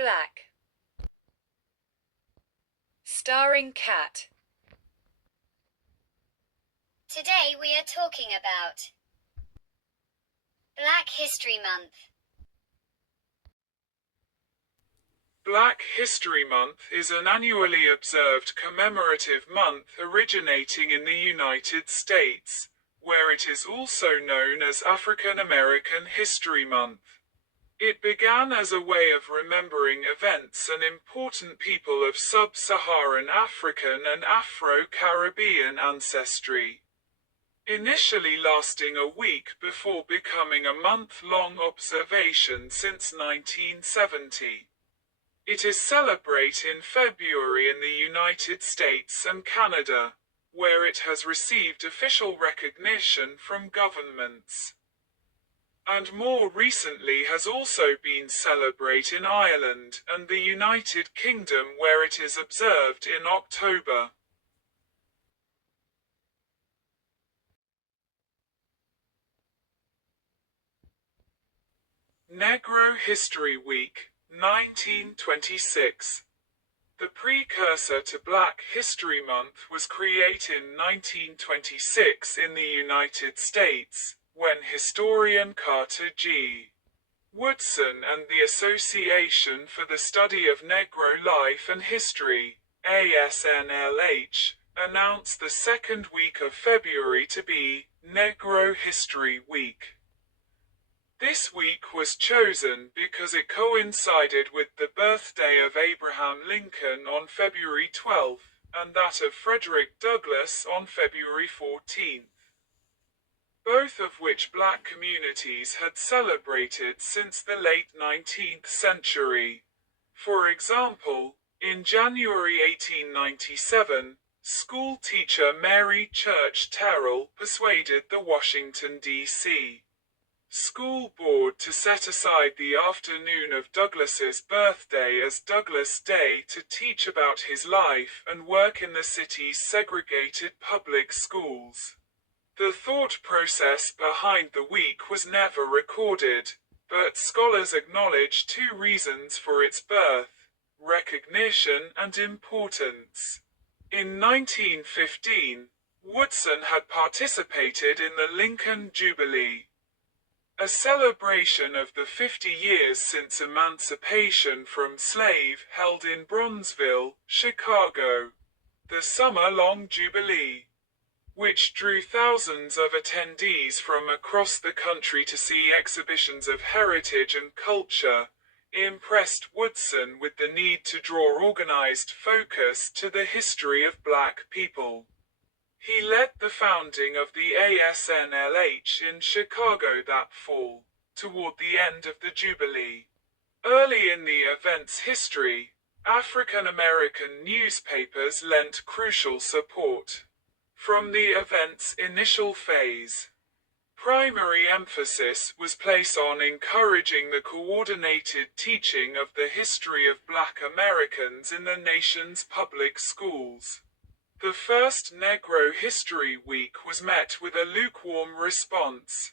Black. Starring Cat. Today we are talking about Black History Month. Black History Month is an annually observed commemorative month originating in the United States, where it is also known as African American History Month. It began as a way of remembering events and important people of sub-Saharan African and Afro-Caribbean ancestry. Initially lasting a week before becoming a month-long observation since 1970. It is celebrated in February in the United States and Canada, where it has received official recognition from governments. And more recently has also been celebrated in Ireland and the United Kingdom, where it is observed in October. Negro History Week, 1926. The precursor to Black History Month was created in 1926 in the United States, when historian Carter G. Woodson and the Association for the Study of Negro Life and History, ASNLH, announced the second week of February to be Negro History Week. This week was chosen because it coincided with the birthday of Abraham Lincoln on February 12th, and that of Frederick Douglass on February 14th. Both of which black communities had celebrated since the late 19th century. For example, in January 1897, school teacher Mary Church Terrell persuaded the Washington, D.C. school board to set aside the afternoon of Douglass's birthday as Douglass Day to teach about his life and work in the city's segregated public schools. The thought process behind the week was never recorded, but scholars acknowledge two reasons for its birth: recognition and importance. In 1915, Woodson had participated in the Lincoln Jubilee, a celebration of the 50 years since emancipation from slave held in Bronzeville, Chicago. The summer-long Jubilee, which drew thousands of attendees from across the country to see exhibitions of heritage and culture, impressed Woodson with the need to draw organized focus to the history of black people. He led the founding of the ASNLH in Chicago that fall, toward the end of the Jubilee. Early in the event's history, African American newspapers lent crucial support. From the event's initial phase, primary emphasis was placed on encouraging the coordinated teaching of the history of black Americans in the nation's public schools. The first Negro History Week was met with a lukewarm response,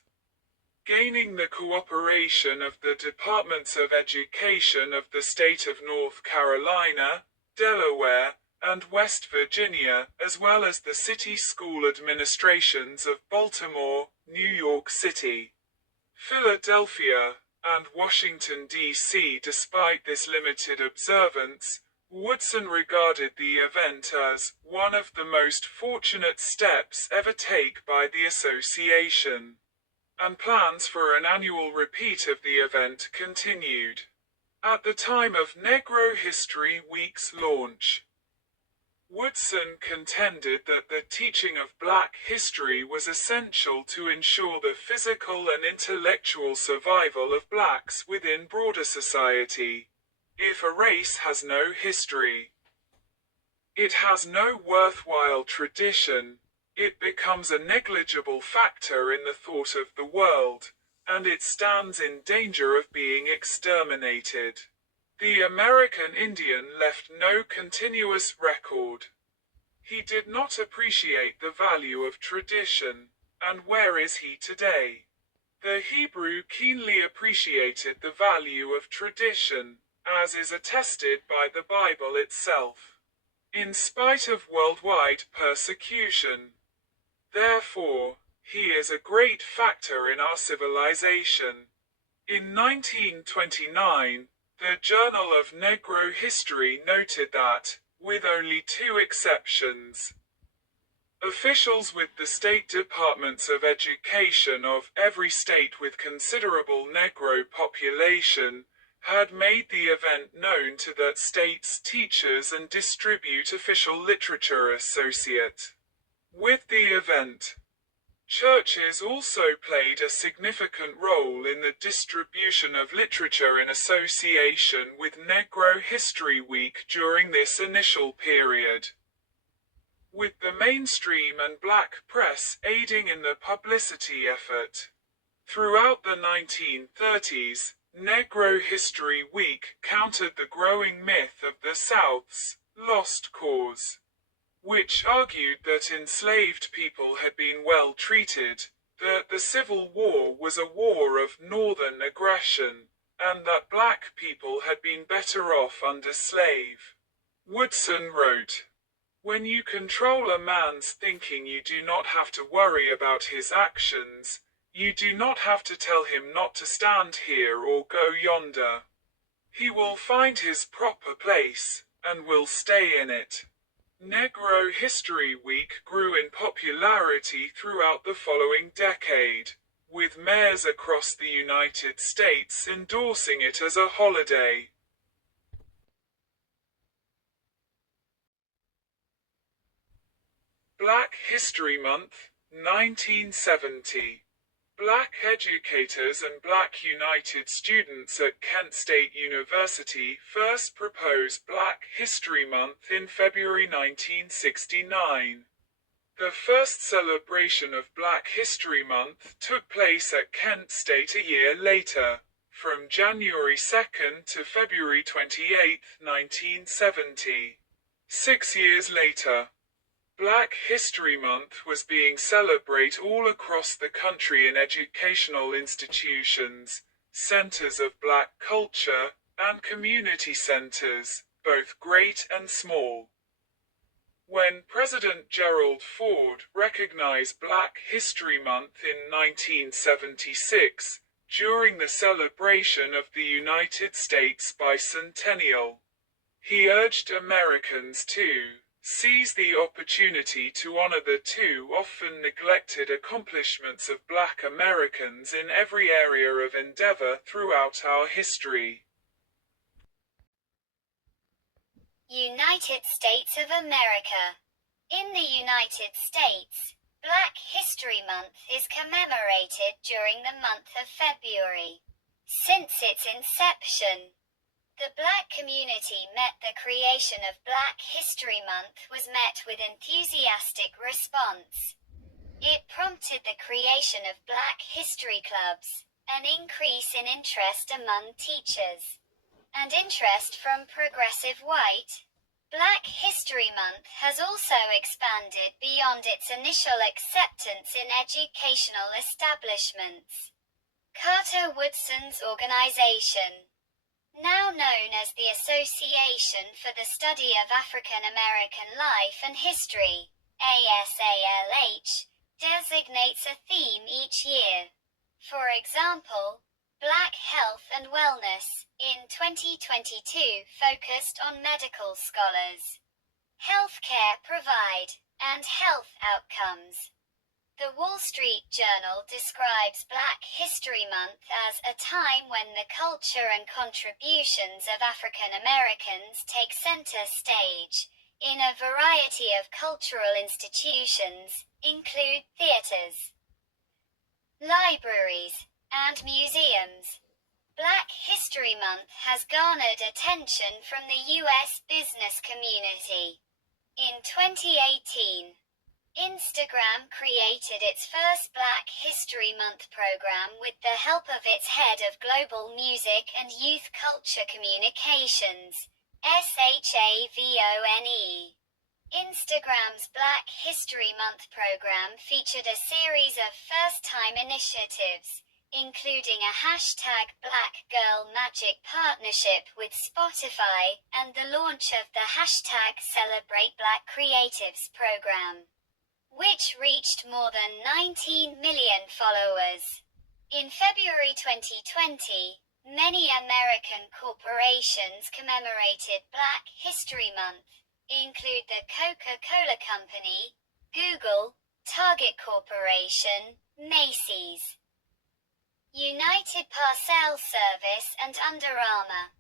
gaining the cooperation of the Departments of Education of the state of North Carolina, Delaware, and West Virginia, as well as the city school administrations of Baltimore, New York City, Philadelphia, and Washington, D.C. Despite this limited observance, Woodson regarded the event as one of the most fortunate steps ever taken by the association, and plans for an annual repeat of the event continued. At the time of Negro History Week's launch, Woodson contended that the teaching of black history was essential to ensure the physical and intellectual survival of blacks within broader society. If a race has no history, it has no worthwhile tradition, it becomes a negligible factor in the thought of the world, and it stands in danger of being exterminated. The American Indian left no continuous record. He did not appreciate the value of tradition, and where is he today? The Hebrew keenly appreciated the value of tradition, as is attested by the Bible itself. In spite of worldwide persecution. Therefore, he is a great factor in our civilization. In 1929, the Journal of Negro History noted that, with only 2 exceptions, officials with the state departments of education of every state with considerable Negro population had made the event known to that state's teachers and distribute official literature associate with the event. Churches also played a significant role in the distribution of literature in association with Negro History Week during this initial period, with the mainstream and black press aiding in the publicity effort. Throughout the 1930s, Negro History Week countered the growing myth of the South's lost cause, which argued that enslaved people had been well treated, that the Civil War was a war of northern aggression, and that black people had been better off under slave. Woodson wrote, "When you control a man's thinking, you do not have to worry about his actions. You do not have to tell him not to stand here or go yonder. He will find his proper place, and will stay in it." Negro History Week grew in popularity throughout the following decade, with mayors across the United States endorsing it as a holiday. Black History Month, 1970. Black educators and black United students at Kent State University first proposed Black History Month in February 1969. The first celebration of Black History Month took place at Kent State a year later, from January 2nd to February 28, 1970. 6 years later, Black History Month was being celebrated all across the country in educational institutions, centers of black culture, and community centers, both great and small. When President Gerald Ford recognized Black History Month in 1976, during the celebration of the United States bicentennial, he urged Americans to seize the opportunity to honor the too often neglected accomplishments of black Americans in every area of endeavor throughout our history. United States of America. In the United States, Black History Month is commemorated during the month of February. Since its inception, the black community met the creation of Black History Month was met with enthusiastic response. It prompted the creation of Black History Clubs, an increase in interest among teachers, and interest from progressive white. Black History Month has also expanded beyond its initial acceptance in educational establishments. Carter Woodson's organization, now known as the Association for the Study of African American Life and History, ASALH, designates a theme each year. For example, Black Health and Wellness, in 2022, focused on medical scholars, healthcare provide, and health outcomes. The Wall Street Journal describes Black History Month as a time when the culture and contributions of African Americans take center stage, in a variety of cultural institutions, include theaters, libraries, and museums. Black History Month has garnered attention from the U.S. business community. In 2018, Instagram created its first Black History Month program with the help of its head of global music and youth culture communications, SHAVONE. Instagram's Black History Month program featured a series of first-time initiatives, including a hashtag Black Girl Magic partnership with Spotify, and the launch of the hashtag Celebrate Black Creatives program, which reached more than 19 million followers. In February 2020, many American corporations commemorated Black History Month, include the Coca-Cola Company, Google, Target Corporation, Macy's, United Parcel Service and Under Armour.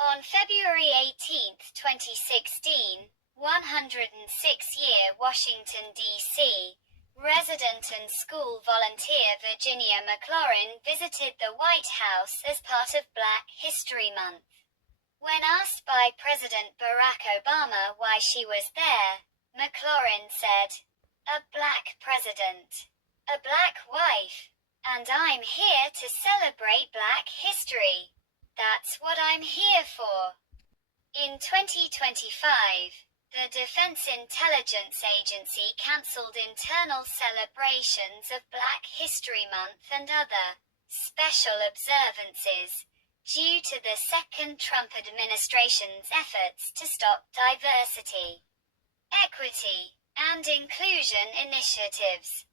On February 18, 2016, 106-year Washington, D.C., resident and school volunteer Virginia McLaurin visited the White House as part of Black History Month. When asked by President Barack Obama why she was there, McLaurin said, "A black president, a black wife, and I'm here to celebrate Black history. That's what I'm here for." In 2025, the Defense Intelligence Agency cancelled internal celebrations of Black History Month and other special observances due to the second Trump administration's efforts to stop diversity, equity, and inclusion initiatives.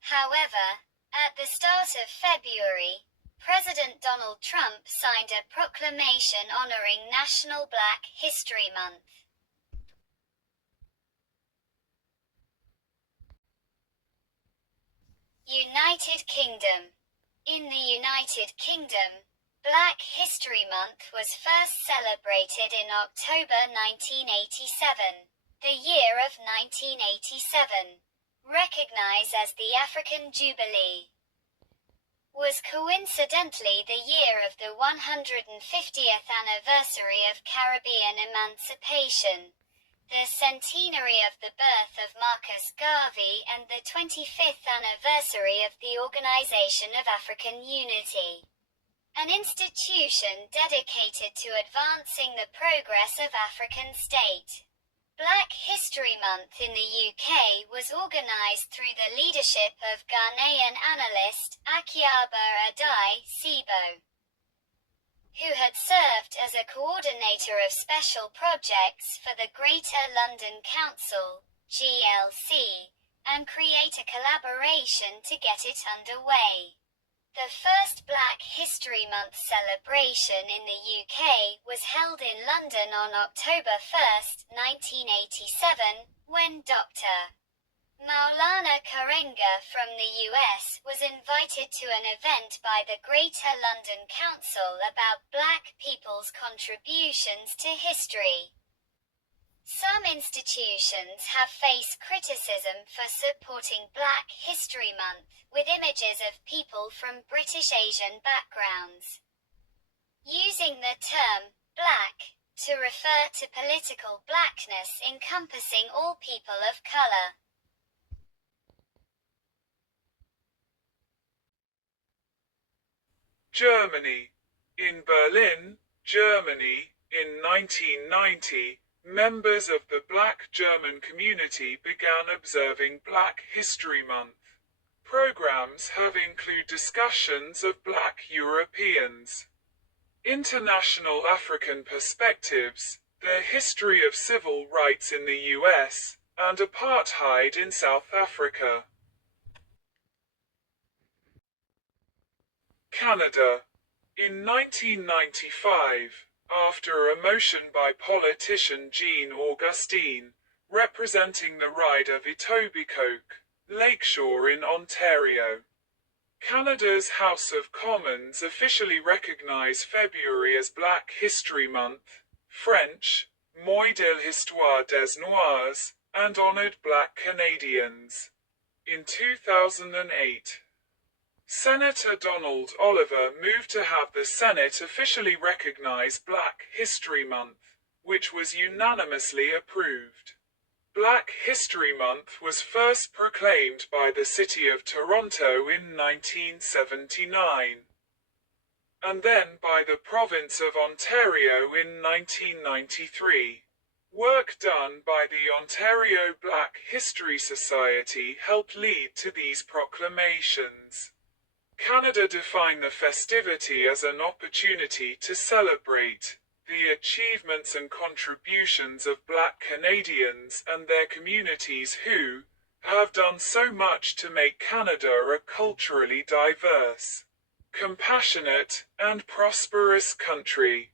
However, at the start of February, President Donald Trump signed a proclamation honoring National Black History Month. United Kingdom. In the United Kingdom, Black History Month was first celebrated in October 1987, the year of 1987, recognized as the African Jubilee, was coincidentally the year of the 150th anniversary of Caribbean emancipation, the centenary of the birth of Marcus Garvey, and the 25th anniversary of the Organization of African Unity, an institution dedicated to advancing the progress of African state. Black History Month in the UK was organised through the leadership of Ghanaian analyst Akiaba Adai Sibo, who had served as a coordinator of special projects for the Greater London Council, GLC, and create a collaboration to get it underway. The first Black History Month celebration in the UK was held in London on October 1, 1987, when Dr. Maulana Karenga from the US was invited to an event by the Greater London Council about Black people's contributions to history. Some institutions have faced criticism for supporting Black History Month with images of people from British Asian backgrounds, using the term black to refer to political blackness encompassing all people of color. Germany. In Berlin, Germany, in 1990, members of the Black German community began observing Black History Month. Programs have included discussions of Black Europeans, international African perspectives, the history of civil rights in the US, and apartheid in South Africa. Canada. In 1995, after a motion by politician Jean Augustine, representing the ride of Etobicoke, Lakeshore in Ontario, Canada's House of Commons officially recognized February as Black History Month, French, Mois de l'Histoire des Noirs, and honored Black Canadians. In 2008, Senator Donald Oliver moved to have the Senate officially recognize Black History Month, which was unanimously approved. Black History Month was first proclaimed by the City of Toronto in 1979, and then by the Province of Ontario in 1993. Work done by the Ontario Black History Society helped lead to these proclamations. Canada defined the festivity as an opportunity to celebrate the achievements and contributions of Black Canadians and their communities who have done so much to make Canada a culturally diverse, compassionate, and prosperous country.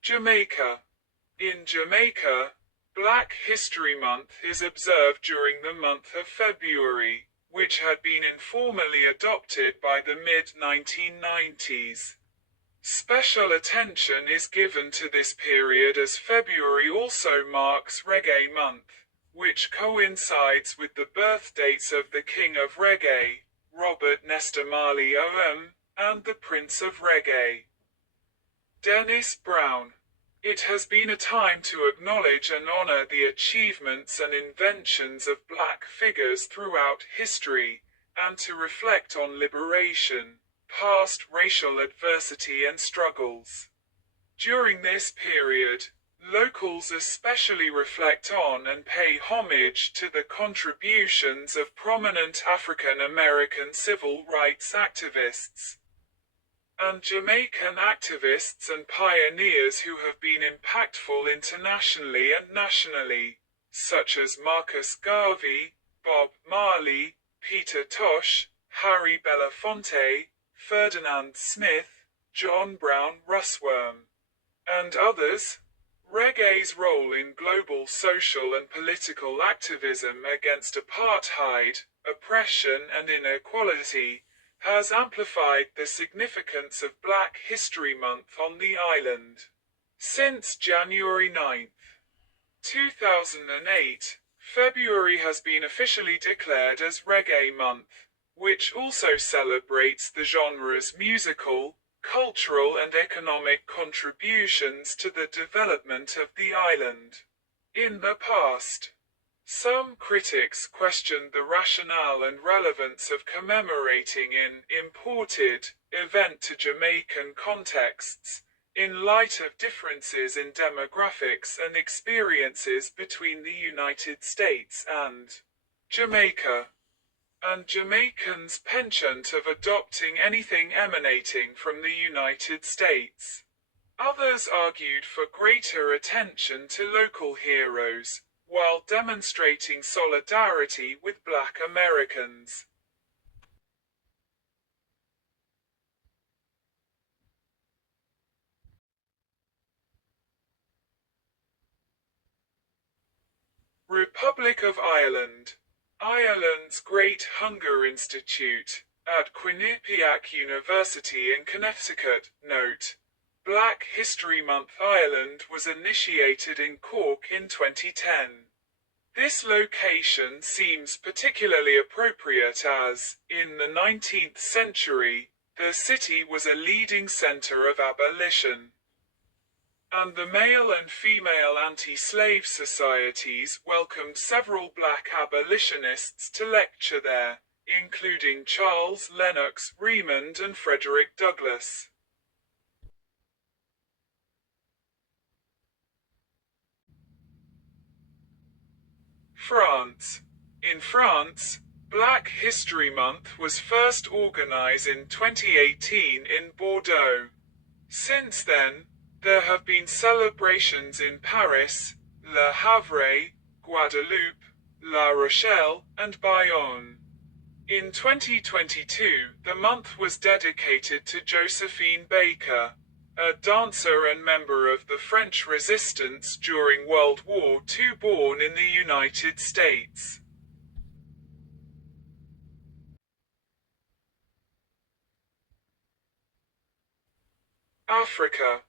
Jamaica. In Jamaica, Black History Month is observed during the month of February, which had been informally adopted by the mid-1990s. Special attention is given to this period as February also marks Reggae Month, which coincides with the birth dates of the King of Reggae, Robert Nesta Marley OM, and the Prince of Reggae, Dennis Brown. It has been a time to acknowledge and honor the achievements and inventions of Black figures throughout history, and to reflect on liberation, past racial adversity and struggles. During this period, locals especially reflect on and pay homage to the contributions of prominent African American civil rights activists and Jamaican activists and pioneers who have been impactful internationally and nationally, such as Marcus Garvey, Bob Marley, Peter Tosh, Harry Belafonte, Ferdinand Smith, John Brown Russwurm, and others. Reggae's role in global social and political activism against apartheid, oppression and inequality has amplified the significance of Black History Month on the island. Since January 9, 2008, February has been officially declared as Reggae Month, which also celebrates the genre's musical, cultural and economic contributions to the development of the island. In the past, some critics questioned the rationale and relevance of commemorating an imported event to Jamaican contexts, in light of differences in demographics and experiences between the United States and Jamaica, and Jamaicans' penchant of adopting anything emanating from the United States. Others argued for greater attention to local heroes, while demonstrating solidarity with Black Americans. Republic of Ireland. Ireland's Great Hunger Institute, at Quinnipiac University in Connecticut, note. Black History Month Ireland was initiated in Cork in 2010. This location seems particularly appropriate as, in the 19th century, the city was a leading center of abolition, and the male and female anti-slave societies welcomed several Black abolitionists to lecture there, including Charles Lennox Remond and Frederick Douglass. France. In France, Black History Month was first organized in 2018 in Bordeaux. Since then, there have been celebrations in Paris, Le Havre, Guadeloupe, La Rochelle, and Bayonne. In 2022, the month was dedicated to Josephine Baker, a dancer and member of the French Resistance during World War II born in the United States. Africa.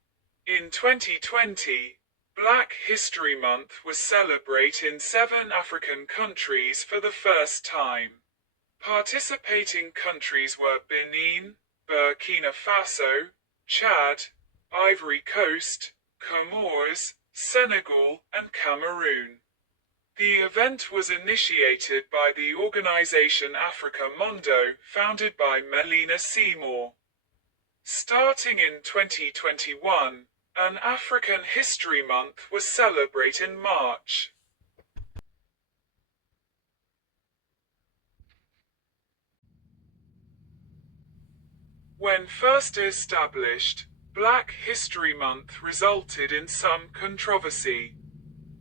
In 2020, Black History Month was celebrated in 7 African countries for the first time. Participating countries were Benin, Burkina Faso, Chad, Ivory Coast, Comores, Senegal, and Cameroon. The event was initiated by the organization Africa Mondo, founded by Melina Seymour. Starting in 2021, an African History Month was celebrated in March. When first established, Black History Month resulted in some controversy.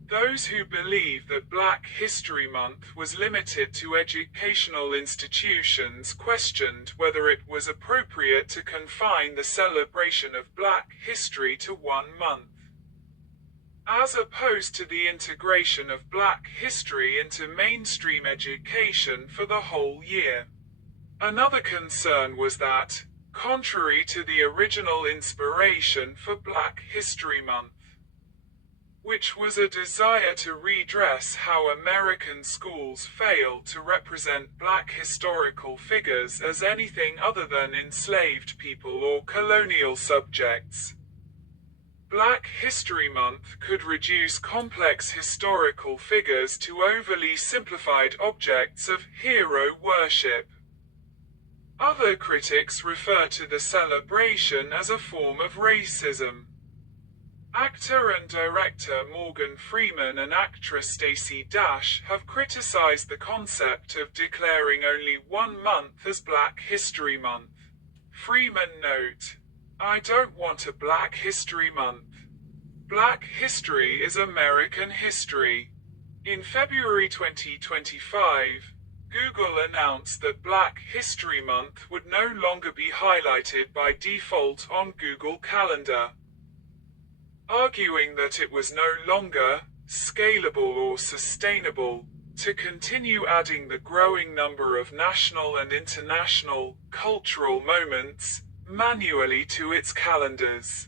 Those who believe that Black History Month was limited to educational institutions questioned whether it was appropriate to confine the celebration of Black history to 1 month, as opposed to the integration of Black history into mainstream education for the whole year. Another concern was that, contrary to the original inspiration for Black History Month, which was a desire to redress how American schools failed to represent Black historical figures as anything other than enslaved people or colonial subjects, Black History Month could reduce complex historical figures to overly simplified objects of hero worship. Other critics refer to the celebration as a form of racism. Actor and director Morgan Freeman and actress Stacey Dash have criticized the concept of declaring only 1 month as Black History Month. Freeman note, "I don't want a Black History Month. Black history is American history." In February 2025, Google announced that Black History Month would no longer be highlighted by default on Google Calendar, arguing that it was no longer scalable or sustainable to continue adding the growing number of national and international cultural moments manually to its calendars.